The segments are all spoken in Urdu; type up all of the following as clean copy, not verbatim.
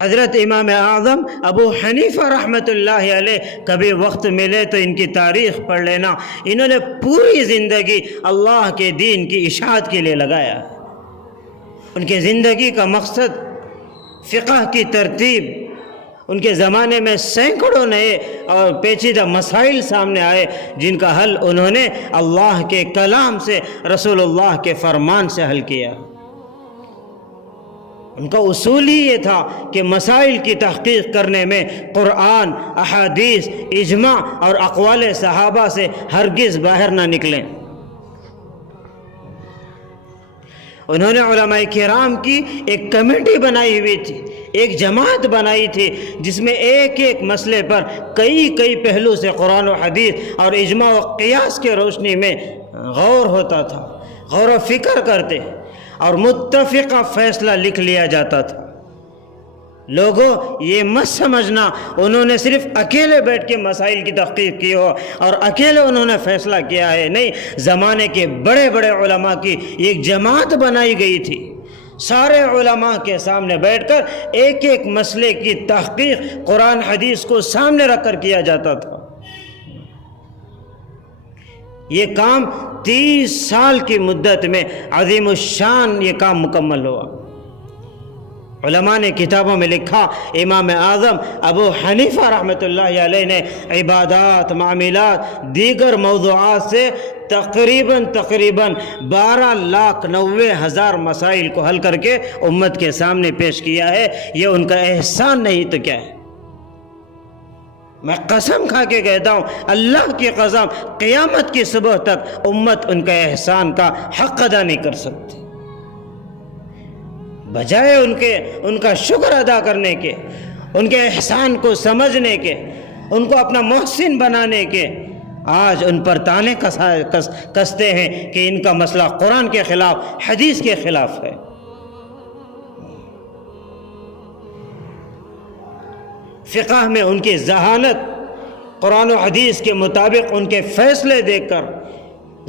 حضرت امام اعظم ابو حنیفہ رحمۃ اللہ علیہ کبھی وقت ملے تو ان کی تاریخ پڑھ لینا. انہوں نے پوری زندگی اللہ کے دین کی اشاعت کے لیے لگایا. ان کی زندگی کا مقصد فقہ کی ترتیب. ان کے زمانے میں سینکڑوں نئے اور پیچیدہ مسائل سامنے آئے جن کا حل انہوں نے اللہ کے کلام سے، رسول اللہ کے فرمان سے حل کیا. ان کا اصول ہی یہ تھا کہ مسائل کی تحقیق کرنے میں قرآن، احادیث، اجماع اور اقوال صحابہ سے ہرگز باہر نہ نکلیں. انہوں نے علماء کرام کی ایک کمیٹی بنائی ہوئی تھی، ایک جماعت بنائی تھی جس میں ایک ایک مسئلے پر کئی پہلو سے قرآن و حدیث اور اجماع و قیاس کے روشنی میں غور ہوتا تھا، غور و فکر کرتے اور متفقہ فیصلہ لکھ لیا جاتا تھا. لوگوں یہ مت سمجھنا انہوں نے صرف اکیلے بیٹھ کے مسائل کی تحقیق کی ہو اور اکیلے انہوں نے فیصلہ کیا ہے. نہیں، زمانے کے بڑے بڑے علماء کی ایک جماعت بنائی گئی تھی. سارے علماء کے سامنے بیٹھ کر ایک ایک مسئلے کی تحقیق قرآن حدیث کو سامنے رکھ کر کیا جاتا تھا. یہ کام 30 سال کی مدت میں عظیم الشان یہ کام مکمل ہوا. علماء نے کتابوں میں لکھا امام اعظم ابو حنیفہ رحمۃ اللہ علیہ نے عبادات، معاملات، دیگر موضوعات سے تقریباً 12,90,000 مسائل کو حل کر کے امت کے سامنے پیش کیا ہے. یہ ان کا احسان نہیں تو کیا ہے؟ میں قسم کھا کے کہتا ہوں، اللہ کی قسم، قیامت کی صبح تک امت ان کا احسان کا حق ادا نہیں کر سکتی. بجائے ان کا شکر ادا کرنے کے، ان کے احسان کو سمجھنے کے، ان کو اپنا محسن بنانے کے، آج ان پر تانے کستے ہیں کہ ان کا مسئلہ قرآن کے خلاف، حدیث کے خلاف ہے. فقہ میں ان کی ذہانت، قرآن و حدیث کے مطابق ان کے فیصلے دیکھ کر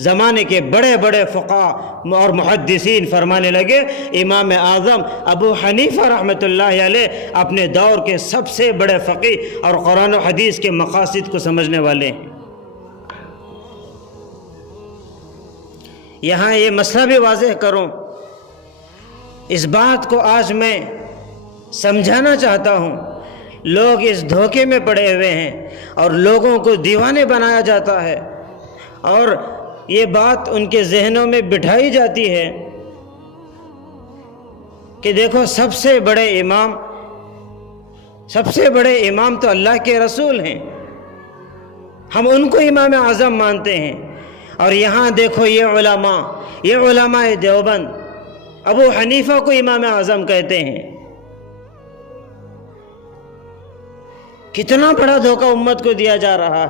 زمانے کے بڑے بڑے فقہاء اور محدثین فرمانے لگے امام اعظم ابو حنیفہ رحمۃ اللہ علیہ اپنے دور کے سب سے بڑے فقیہ اور قرآن و حدیث کے مقاصد کو سمجھنے والے ہیں. یہاں یہ مسئلہ بھی واضح کروں، اس بات کو آج میں سمجھانا چاہتا ہوں. لوگ اس دھوکے میں پڑے ہوئے ہیں اور لوگوں کو دیوانے بنایا جاتا ہے اور یہ بات ان کے ذہنوں میں بٹھائی جاتی ہے کہ دیکھو سب سے بڑے امام تو اللہ کے رسول ہیں، ہم ان کو امام اعظم مانتے ہیں. اور یہاں دیکھو یہ علماء دیوبند ابو حنیفہ کو امام اعظم کہتے ہیں. کتنا بڑا دھوکہ امت کو دیا جا رہا.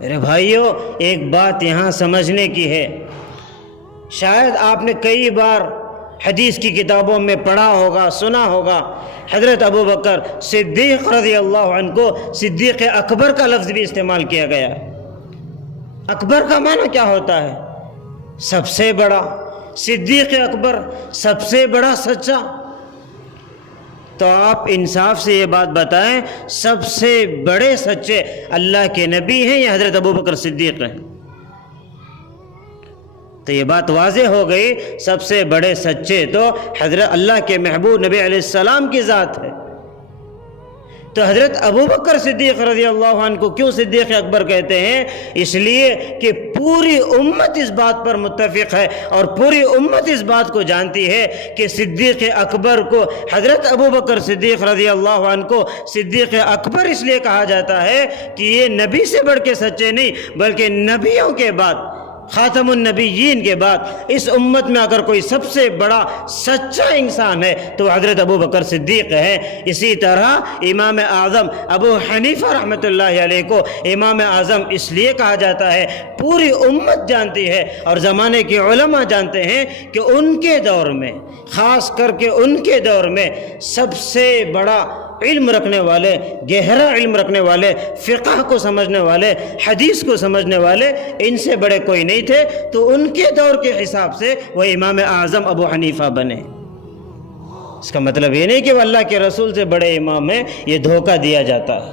میرے بھائیوں، ایک بات یہاں سمجھنے کی ہے. شاید آپ نے کئی بار حدیث کی کتابوں میں پڑھا ہوگا، سنا ہوگا، حضرت ابو بکر صدیق رضی اللہ عنہ کو صدیق اکبر کا لفظ بھی استعمال کیا گیا. اکبر کا معنی کیا ہوتا ہے؟ سب سے بڑا. صدیق اکبر سب سے بڑا سچا. تو آپ انصاف سے یہ بات بتائیں، سب سے بڑے سچے اللہ کے نبی ہیں یا حضرت ابو بکر صدیق ہیں؟ تو یہ بات واضح ہو گئی، سب سے بڑے سچے تو حضرت اللہ کے محبوب نبی علیہ السلام کی ذات ہے. تو حضرت ابو بکر صدیق رضی اللہ عنہ کو کیوں صدیق اکبر کہتے ہیں؟ اس لیے کہ پوری امت اس بات پر متفق ہے اور پوری امت اس بات کو جانتی ہے کہ صدیق اکبر کو، حضرت ابو بکر صدیق رضی اللہ عنہ کو صدیق اکبر اس لیے کہا جاتا ہے کہ یہ نبی سے بڑھ کے سچے نہیں بلکہ نبیوں کے بعد، خاتم النبیین کے بعد اس امت میں اگر کوئی سب سے بڑا سچا انسان ہے تو حضرت ابو بکر صدیق ہے. اسی طرح امام اعظم ابو حنیفہ رحمۃ اللہ علیہ کو امام اعظم اس لیے کہا جاتا ہے، پوری امت جانتی ہے اور زمانے کے علماء جانتے ہیں کہ ان کے دور میں، خاص کر کے ان کے دور میں سب سے بڑا علم رکھنے والے، گہرا علم رکھنے والے، فقہ کو سمجھنے والے، حدیث کو سمجھنے والے ان سے بڑے کوئی نہیں تھے. تو ان کے دور کے حساب سے وہ امام اعظم ابو حنیفہ بنے. اس کا مطلب یہ نہیں کہ وہ اللہ کے رسول سے بڑے امام ہیں، یہ دھوکہ دیا جاتا ہے۔